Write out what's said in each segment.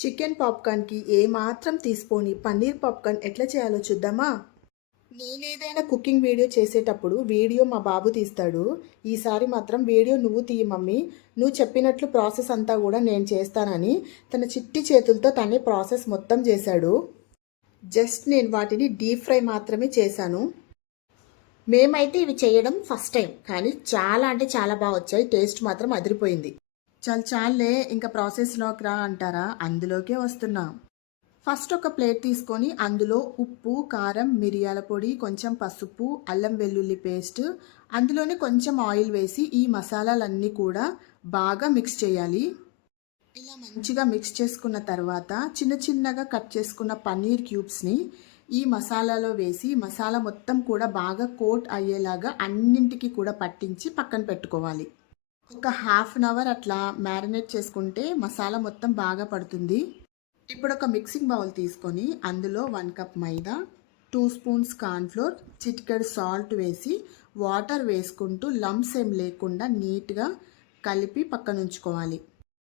Chicken పాప్కార్న్కి ఏమాత్రం తీసిపోని paneer popcorn ఎట్లా చేయాలో చూద్దామా. నేనేదైనా కుకింగ్ వీడియో చేసేటప్పుడు వీడియో మా బాబు తీస్తాడు. ఈసారి మాత్రం వీడియో నువ్వు తీయి మమ్మీ, నువ్వు చెప్పినట్లు ప్రాసెస్ అంతా కూడా నేను చేస్తానని తన చిట్టి చేతులతో తనే ప్రాసెస్ మొత్తం చేశాడు. జస్ట్ నేను వాటిని డీప్ ఫ్రై మాత్రమే చేశాను. మేమైతే ఇవి చేయడం ఫస్ట్ టైం, కానీ చాలా అంటే చాలా బాగా వచ్చాయి. టేస్ట్ మాత్రం అదిరిపోయింది. చాలే ఇంకా ప్రాసెస్లోకి రా అంటారా, అందులోకే వస్తున్నా. ఫస్ట్ ఒక ప్లేట్ తీసుకొని అందులో ఉప్పు, కారం, మిరియాల పొడి, కొంచెం పసుపు, అల్లం వెల్లుల్లి పేస్ట్, అందులోనే కొంచెం ఆయిల్ వేసి ఈ మసాలాలన్నీ కూడా బాగా మిక్స్ చేయాలి. ఇలా మంచిగా మిక్స్ చేసుకున్న తర్వాత చిన్న చిన్నగా కట్ చేసుకున్న పన్నీర్ క్యూబ్స్ని ఈ మసాలాలో వేసి మసాలా మొత్తం కూడా బాగా కోట్ అయ్యేలాగా అన్నింటికి కూడా పట్టించి పక్కన పెట్టుకోవాలి. ఒక హాఫ్ అన్ అవర్ అట్లా మ్యారినేట్ చేసుకుంటే మసాలా మొత్తం బాగా పడుతుంది. ఇప్పుడు ఒక మిక్సింగ్ బౌల్ తీసుకొని అందులో 1 కప్ మైదా, 2 స్పూన్స్ కార్న్ఫ్లోర్, చిటికెడు సాల్ట్ వేసి వాటర్ వేసుకుంటూ లంప్స్ ఏం లేకుండా నీట్గా కలిపి పక్కన ఉంచుకోవాలి.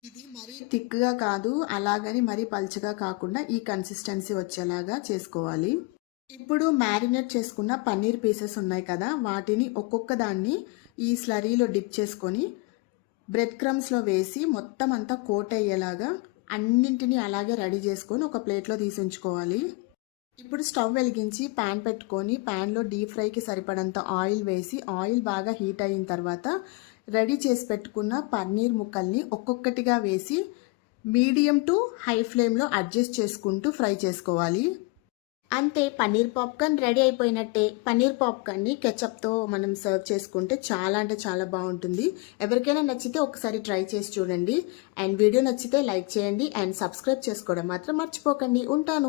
ఇది మరీ థిక్గా కాదు, అలాగని మరీ పల్చగా కాకుండా ఈ కన్సిస్టెన్సీ వచ్చేలాగా చేసుకోవాలి. ఇప్పుడు మ్యారినేట్ చేసుకున్న పన్నీర్ పీసెస్ ఉన్నాయి కదా, వాటిని ఒక్కొక్క దాన్ని ఈ స్లరీలో డిప్ చేసుకొని బ్రెడ్ క్రమ్స్లో వేసి మొత్తం అంతా కోట్ అయ్యేలాగా అన్నింటినీ అలాగే రెడీ చేసుకొని ఒక ప్లేట్లో తీసి ఉంచుకోవాలి. ఇప్పుడు స్టవ్ వెలిగించి ప్యాన్ పెట్టుకొని ప్యాన్లో డీప్ ఫ్రైకి సరిపడంత ఆయిల్ వేసి ఆయిల్ బాగా హీట్ అయిన తర్వాత రెడీ చేసి పెట్టుకున్న పన్నీర్ ముక్కల్ని ఒక్కొక్కటిగా వేసి మీడియం టు హై ఫ్లేమ్లో అడ్జస్ట్ చేసుకుంటూ ఫ్రై చేసుకోవాలి. అంతే, పన్నీర్ పాప్కార్న్ రెడీ అయిపోయినట్టే. పన్నీర్ పాప్కార్న్ని కెచప్తో మనం సర్వ్ చేసుకుంటే చాలా అంటే చాలా బాగుంటుంది. ఎవరికైనా నచ్చితే ఒకసారి ట్రై చేసి చూడండి. అండ్ వీడియో నచ్చితే లైక్ చేయండి అండ్ సబ్స్క్రైబ్ చేసుకోవడం మాత్రం మర్చిపోకండి. ఉంటాను.